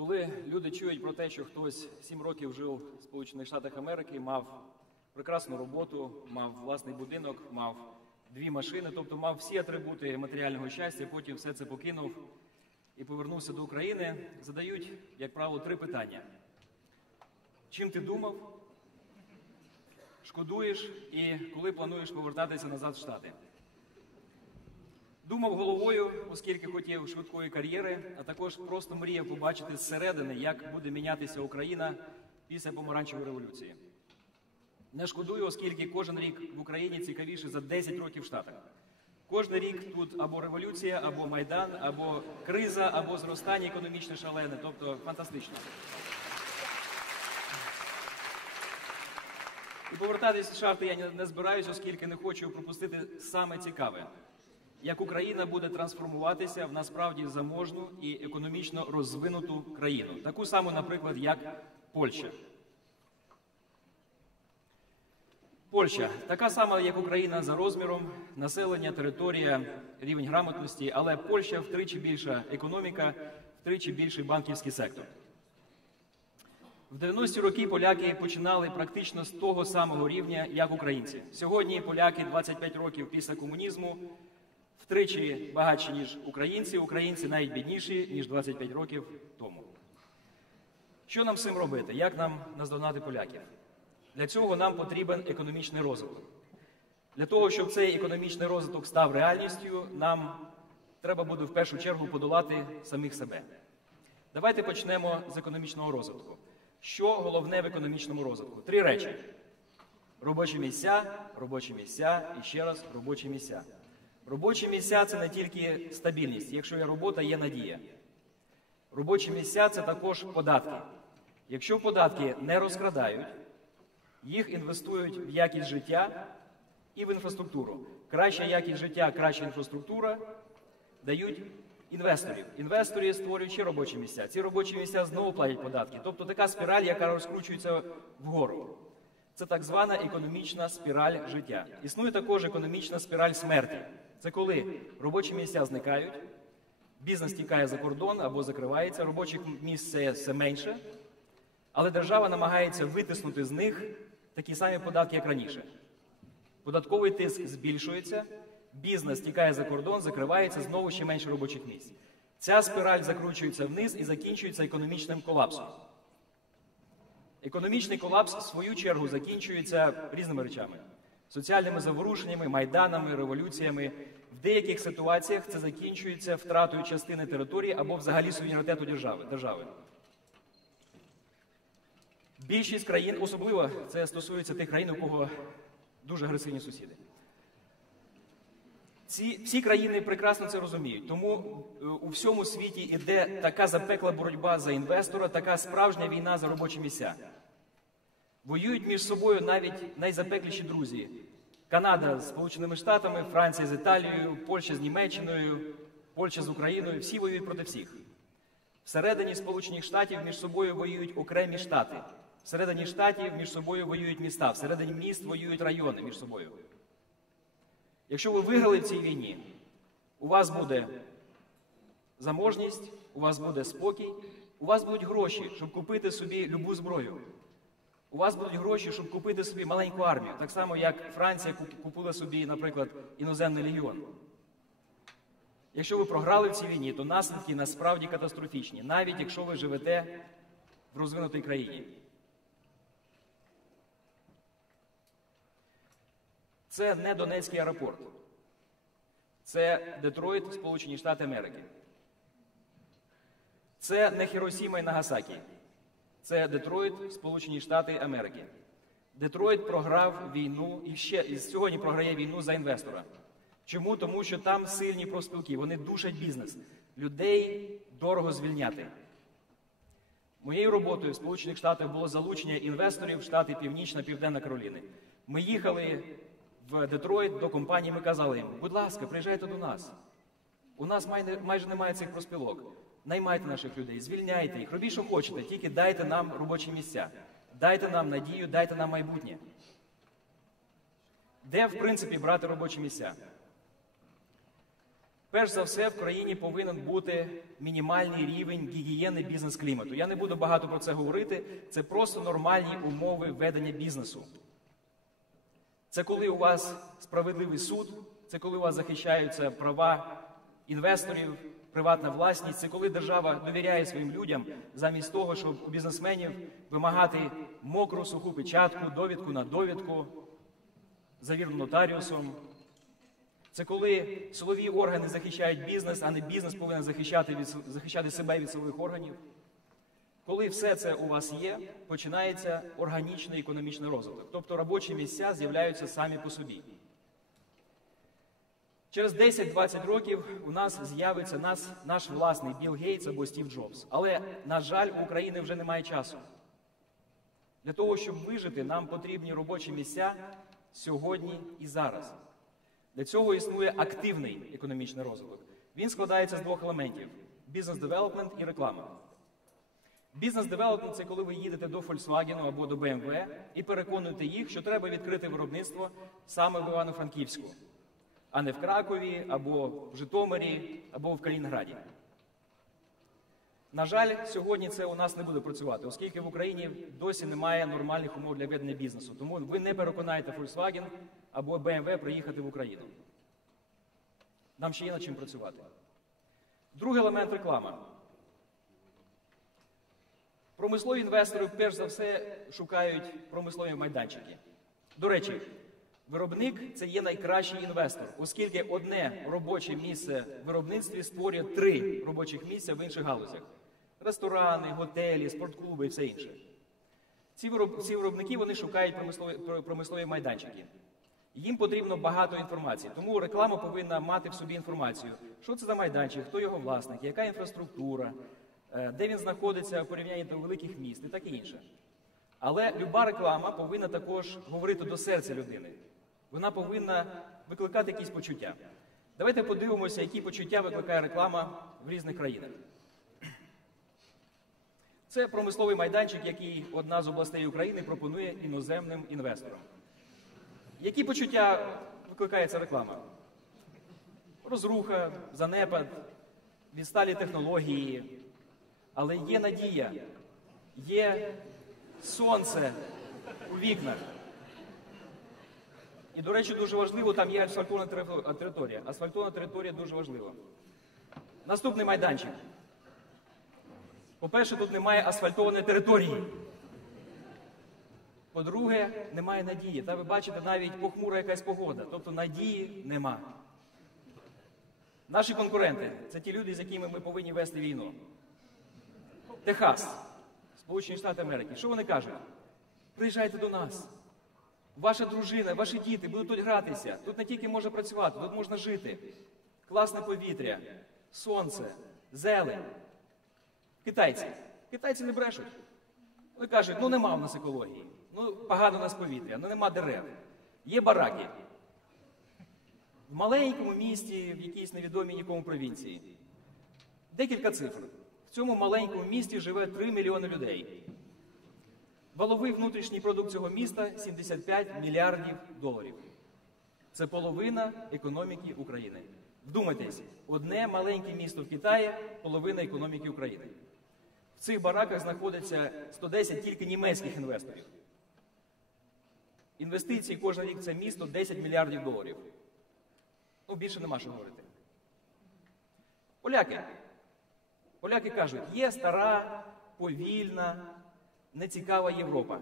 Коли люди чують про те, що хтось сім років жив в Сполучених Штатах Америки, мав прекрасну роботу, мав власний будинок, мав дві машини, тобто мав всі атрибути матеріального щастя, потім все це покинув і повернувся до України, задають, як правило, три питання: чим ти думав? Шкодуєш і коли плануєш повертатися назад в Штати? Думав головою, оскільки хотів швидкої кар'єри, а також просто мріяв побачити зсередини, як буде мінятися Україна після помаранчевої революції. Не шкодую, оскільки кожен рік в Україні цікавіше за 10 років в Штатах. Кожен рік тут або революція, або майдан, або криза, або зростання економічне шалене, тобто фантастично. І повертатися в Штати я не- збираюся, оскільки не хочу пропустити саме цікаве як Україна буде трансформуватися в насправді заможну і економічно розвинуту країну, таку саму, наприклад, як Польща. Польща така сама, як Україна за розміром, населення, територія, рівень грамотності, але Польща втричі більша економіка, втричі більший банківський сектор. В 90-ті роки поляки починали практично з того самого рівня, як українці. Сьогодні поляки 25 років після комунізму втричі багатші, ніж українці, українці навіть бідніші, ніж 25 років тому. Що нам з цим робити? Як нам наздогнати поляків? Для цього нам потрібен економічний розвиток. Для того, щоб цей економічний розвиток став реальністю, нам треба буде в першу чергу подолати самих себе. Давайте почнемо з економічного розвитку. Що головне в економічному розвитку? Три речі: робочі місця, робочі місця і ще раз робочі місця. Робочі місця це не тільки стабільність. Якщо є робота, є надія. Робочі місця це також податки. Якщо податки не розкрадають, їх інвестують в якість життя і в інфраструктуру. Краща якість життя, краща інфраструктура дають інвесторів. Інвестори створюють ще робочі місця. Ці робочі місця знову платять податки. Тобто така спіраль, яка розкручується вгору. Це так звана економічна спіраль життя. Існує також економічна спіраль смерті. Це коли робочі місця зникають, бізнес тікає за кордон або закривається, робочих місць все менше, але держава намагається витиснути з них такі самі податки, як раніше. Податковий тиск збільшується, бізнес тікає за кордон, закривається, знову ще менше робочих місць. Ця спіраль закручується вниз і закінчується економічним колапсом. Економічний колапс, в свою чергу, закінчується різними речами: соціальними заворушеннями, майданами, революціями. В деяких ситуаціях це закінчується втратою частини території або взагалі суверенітету держави. держави. Більшість країн, особливо це стосується тих країн, у кого дуже агресивні сусіди. Ці всі країни прекрасно це розуміють, тому е, у всьому світі іде така запекла боротьба за інвестора, така справжня війна за робочі місця. Воюють між собою навіть найзапекліші друзі: Канада з Сполученими Штатами, Франція з Італією, Польща з Німеччиною, Польща з Україною. Всі воюють проти всіх. Всередині Сполучених Штатів між собою воюють окремі штати. Всередині штатів між собою воюють міста, всередині міст воюють райони між собою. Якщо ви виграли в цій війні, у вас буде заможність, у вас буде спокій, у вас будуть гроші, щоб купити собі любу зброю. У вас будуть гроші, щоб купити собі маленьку армію, так само, як Франція купила собі, наприклад, іноземний легіон. Якщо ви програли в цій війні, то наслідки насправді катастрофічні, навіть якщо ви живете в розвинутій країні. Це не Донецький аеропорт. Це Детройт, Сполучені Штати Америки. Це не Хіросіма і Нагасакі. Це Детройт, Сполучені Штати Америки. Детройт програв війну і ще і сьогодні програє війну за інвестора. Чому? Тому що там сильні профспілки, вони душать бізнес. Людей дорого звільняти. Моєю роботою в Сполучених Штатах було залучення інвесторів в штати Північна, Південна Кароліни. Ми їхали в Детройт до компанії, ми казали їм, будь ласка, приїжджайте до нас. У нас майже, немає цих проспілок. Наймайте наших людей, звільняйте їх, робіть, що хочете, тільки дайте нам робочі місця, дайте нам надію, дайте нам майбутнє. Де, в принципі, брати робочі місця? Перш за все, в країні повинен бути мінімальний рівень гігієни бізнес-клімату. Я не буду багато про це говорити. Це просто нормальні умови ведення бізнесу. Це коли у вас справедливий суд, це коли у вас захищаються права інвесторів, приватна власність, це коли держава довіряє своїм людям замість того, щоб у бізнесменів вимагати мокру суху печатку, довідку на довідку, завірну нотаріусом. Це коли силові органи захищають бізнес, а не бізнес повинен захищати, від, захищати себе від силових органів. Коли все це у вас є, починається органічний економічний розвиток. Тобто робочі місця з'являються самі по собі. Через 10-20 років у нас з'явиться нас, наш власний Білл Гейтс або Стів Джобс. Але, на жаль, у України вже немає часу. Для того, щоб вижити, нам потрібні робочі місця сьогодні і зараз. Для цього існує активний економічний розвиток. Він складається з двох елементів: бізнес-девелопмент і реклама. Бізнес-девелопмент це коли ви їдете до Volkswagen або до BMW і переконуєте їх, що треба відкрити виробництво саме в Івано-Франківську, а не в Кракові, або в Житомирі, або в Калінграді. На жаль, сьогодні це у нас не буде працювати, оскільки в Україні досі немає нормальних умов для ведення бізнесу. Тому ви не переконаєте Volkswagen або BMW приїхати в Україну. Нам ще є над чим працювати. Другий елемент реклама. Промислові інвестори, перш за все, шукають промислові майданчики. До речі, виробник це є найкращий інвестор, оскільки одне робоче місце в виробництві створює три робочих місця в інших галузях: ресторани, готелі, спортклуби і все інше. Ці, вироб... Ці виробники вони шукають промислові, промислові майданчики. Їм потрібно багато інформації, тому реклама повинна мати в собі інформацію, що це за майданчик, хто його власник, яка інфраструктура, е, де він знаходиться у порівнянні до великих міст і таке інше. Але люба реклама повинна також говорити до серця людини. Вона повинна викликати якісь почуття. Давайте подивимося, які почуття викликає реклама в різних країнах. Це промисловий майданчик, який одна з областей України пропонує іноземним інвесторам. Які почуття викликає ця реклама? Розруха, занепад, відсталі технології. Але є надія, є сонце у вікнах. І, до речі, дуже важливо, там є асфальтована територія. Асфальтована територія дуже важлива. Наступний майданчик. По-перше, тут немає асфальтованої території. По-друге, немає надії. Та ви бачите, навіть похмура якась погода. Тобто надії нема. Наші конкуренти це ті люди, з якими ми повинні вести війну. Техас, Сполучені Штати Америки. Що вони кажуть? Приїжджайте до нас. Ваша дружина, ваші діти будуть тут гратися. Тут не тільки можна працювати, тут можна жити. Класне повітря, сонце, зелень. Китайці. Китайці не брешуть. Вони кажуть, ну нема в нас екології. Ну, погано у нас повітря, ну нема дерев. Є бараки. В маленькому місті, в якійсь невідомій нікому провінції. Декілька цифр. В цьому маленькому місті живе 3 мільйони людей. Валовий внутрішній продукт цього міста 75 мільярдів доларів. Це половина економіки України. Вдумайтесь, одне маленьке місто в Китаї половина економіки України. В цих бараках знаходиться 110 тільки німецьких інвесторів. Інвестиції кожен рік це місто 10 мільярдів доларів. Ну, більше нема що говорити. Поляки. Поляки кажуть, є стара, повільна, нецікава Європа.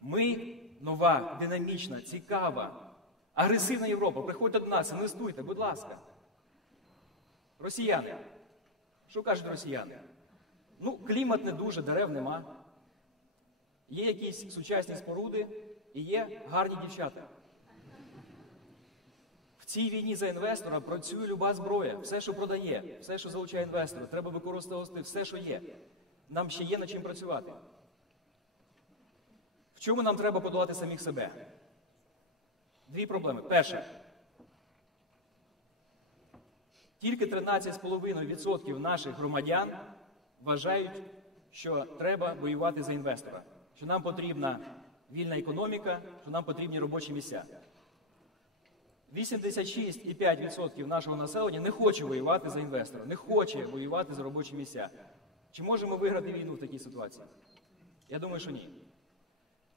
Ми нова, динамічна, цікава, агресивна Європа. Приходьте до нас, інвестуйте, будь ласка. Росіяни. Що кажуть росіяни? Ну, клімат не дуже, дерев нема. Є якісь сучасні споруди і є гарні дівчата. В цій війні за інвестора працює люба зброя, все, що продає, все, що залучає інвестора. Треба використовувати все, що є. Нам ще є над чим працювати. В чому нам треба подолати самих себе? Дві проблеми. Перше. Тільки 13,5% наших громадян вважають, що треба воювати за інвестора, що нам потрібна вільна економіка, що нам потрібні робочі місця. 86,5% нашого населення не хоче воювати за інвестора, не хоче воювати за робочі місця. Чи можемо виграти війну в такій ситуації? Я думаю, що ні.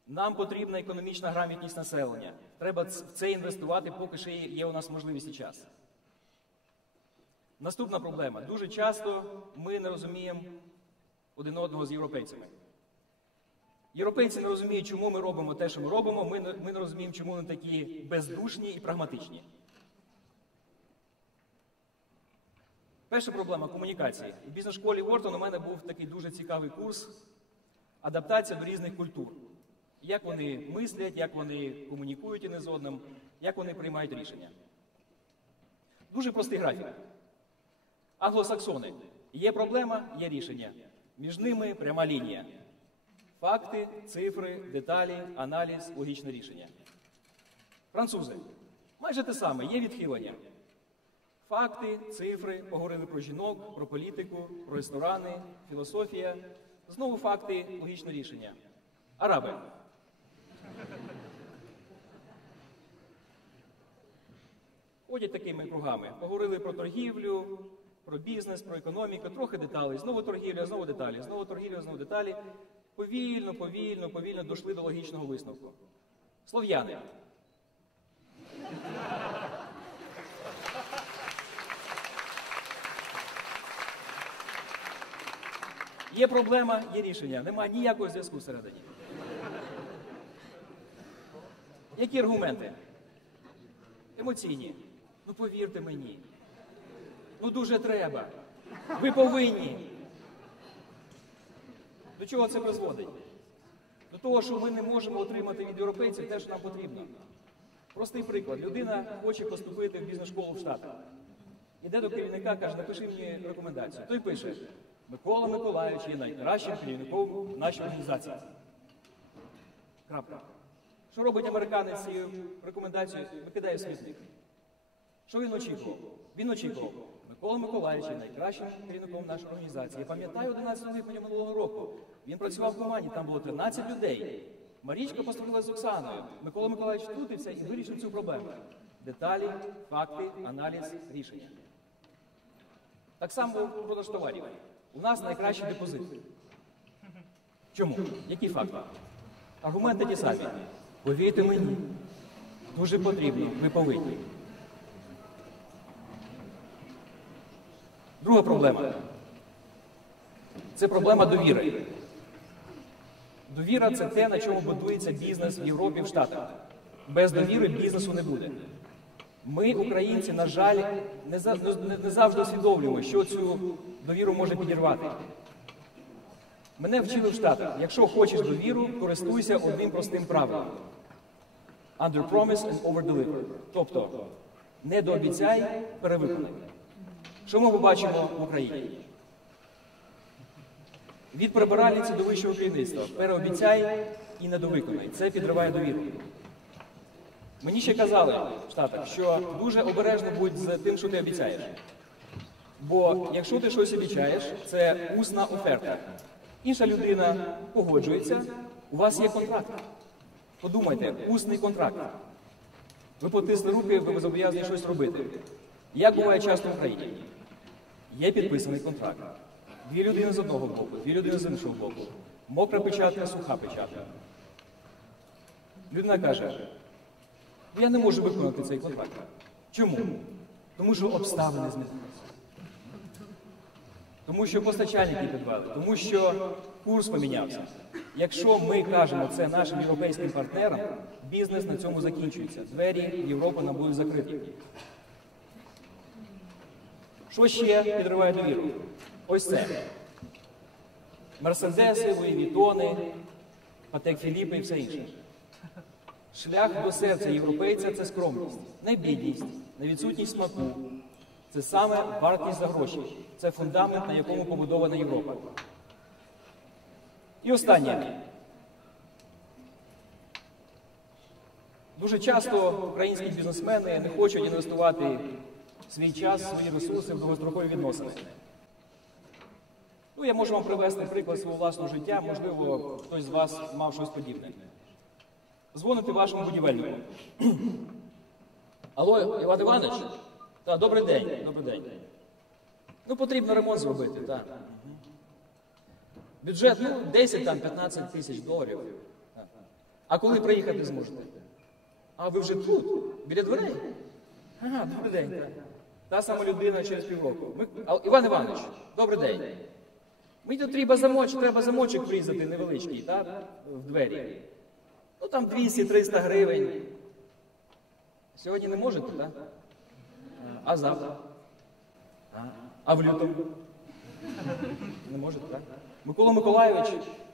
Нам потрібна економічна грамотність населення. Треба в це інвестувати, поки ще є у нас можливість і час. Наступна проблема. Дуже часто ми не розуміємо один одного з європейцями. Європейці не розуміють, чому ми робимо те, що ми робимо. Ми не, ми не розуміємо, чому вони такі бездушні і прагматичні. Перша проблема комунікації. У бізнес-школі Вортон у мене був такий дуже цікавий курс адаптація до різних культур. Як вони мислять, як вони комунікують один з одним, як вони приймають рішення. Дуже простий графік. Англосаксони. Є проблема, є рішення. Між ними пряма лінія. Факти, цифри, деталі, аналіз, логічне рішення. Французи. Майже те саме, є відхилення. Факти, цифри, поговорили про жінок, про політику, про ресторани, філософія. Знову факти, логічне рішення. Араби. Ходять такими кругами. Поговорили про торгівлю, про бізнес, про економіку, трохи деталей. Знову торгівля, знову деталі, знову торгівля, знову деталі. Повільно, повільно, повільно дійшли до логічного висновку. Слов'яни. Є проблема, є рішення. Немає ніякого зв'язку всередині. Які аргументи? Емоційні. Ну повірте мені. Ну дуже треба. Ви повинні. До чого це призводить? До того, що ми не можемо отримати від європейців те, що нам потрібно. Простий приклад. Людина хоче поступити в бізнес-школу в Штатах. Іде до керівника, каже, напиши мені рекомендацію. Той пише, Микола Миколаївич є найкращим керівником в нашій організації. Крапка. Що робить американець з цією рекомендацією? Викидає смітник. Що він очікував? Він очікував. Микола Миколаївич є найкращим керівником нашої організації. Я пам'ятаю 11 липня минулого року. Він працював в команді, там було 13 людей. Марічка поступила з Оксаною. Микола Миколаївич втрутився і вирішив цю проблему. Деталі, факти, аналіз, рішення. Так само продаж товарів. У нас найкращий депозит. Чому? Які факти? Аргументи ті самі. Повірте мені, дуже потрібно, ви повинні. Друга проблема це проблема довіри. Довіра це те, на чому будується бізнес в Європі в Штатах. Без довіри бізнесу не буде. Ми, українці, на жаль, не, завжди усвідомлюємо, що цю довіру може підірвати. Мене вчили в Штатах. Якщо хочеш довіру, користуйся одним простим правилом. Under promise and over deliver. Тобто, не дообіцяй, перевиконай. Що ми побачимо в Україні? Від прибиральниці до вищого керівництва. Переобіцяй і недовиконай. Це підриває довіру. Мені ще казали в Штатах, що дуже обережно будь з тим, що ти обіцяєш. Бо якщо ти щось обіцяєш, це усна оферта. Інша людина погоджується, у вас є контракт. Подумайте, усний контракт. Ви потисли руки, ви зобов'язані щось робити. Як буває часто в Україні? Є підписаний контракт. Дві людини з одного боку, дві людини з іншого боку. Мокра печатка, суха печатка. Людина каже, я не можу виконати цей контракт. Чому? Тому що обставини змінилися. Тому що постачальники підвели, тому що курс помінявся. Якщо ми кажемо це нашим європейським партнерам, бізнес на цьому закінчується. Двері в Європу нам будуть закриті. Що ще підриває довіру? Ось це. Мерседеси, Вітони, Патек Філіпи і все інше. Шлях до серця європейця це скромність, не бідність, не відсутність смаку. Це саме вартість за гроші. Це фундамент, на якому побудована Європа. І останнє. Дуже часто українські бізнесмени не хочуть інвестувати свій час, свої ресурси в довгострокові відносини. Ну, я можу вам привести приклад свого власного життя, можливо, хтось з вас мав щось подібне. Дзвоните вашому будівельнику. Алло, Іван Іванович? Та, добрий день, добрий день. Ну, потрібно ремонт зробити, так. Бюджет, ну, 10 там 15 тисяч доларів. А коли приїхати зможете? А ви вже тут, біля дверей? Ага, добрий день. Та сама людина через півроку. Ми... А, Іван Іванович, добрий день. Мені тут треба замочок, треба замочок врізати невеличкий, так? В двері. Ну там 200-300 гривень. Сьогодні не можете, так? А завтра? А, а в лютому? Не можете, так? Микола Миколайович,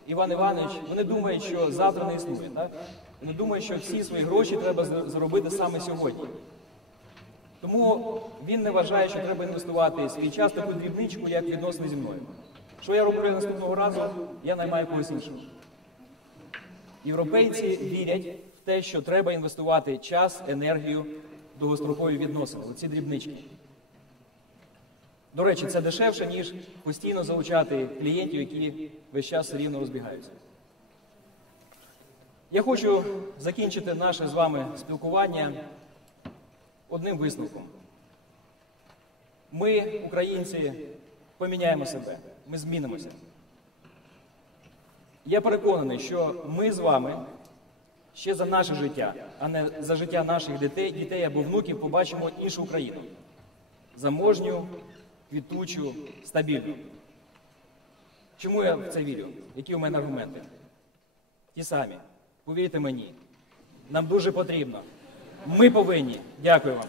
Іван Іванович, вони думають, що завтра не існує, так? Вони думають, що всі свої гроші треба за- заробити саме сьогодні. Тому він не вважає, що треба інвестувати свій час таку дрібничку, як відносини зі мною. Що я роблю наступного разу, я наймаю когось іншого. Європейці вірять в те, що треба інвестувати час, енергію, довгострокові відносини, оці дрібнички. До речі, це дешевше, ніж постійно залучати клієнтів, які весь час рівно розбігаються. Я хочу закінчити наше з вами спілкування одним висновком. Ми, українці, поміняємо себе, ми змінимося. Я переконаний, що ми з вами ще за наше життя, а не за життя наших дітей, дітей або внуків побачимо іншу Україну. Заможню, квітучу, стабільну. Чому я в це вірю? Які у мене аргументи? Ті самі. Повірте мені, нам дуже потрібно. Ми повинні. Дякую вам.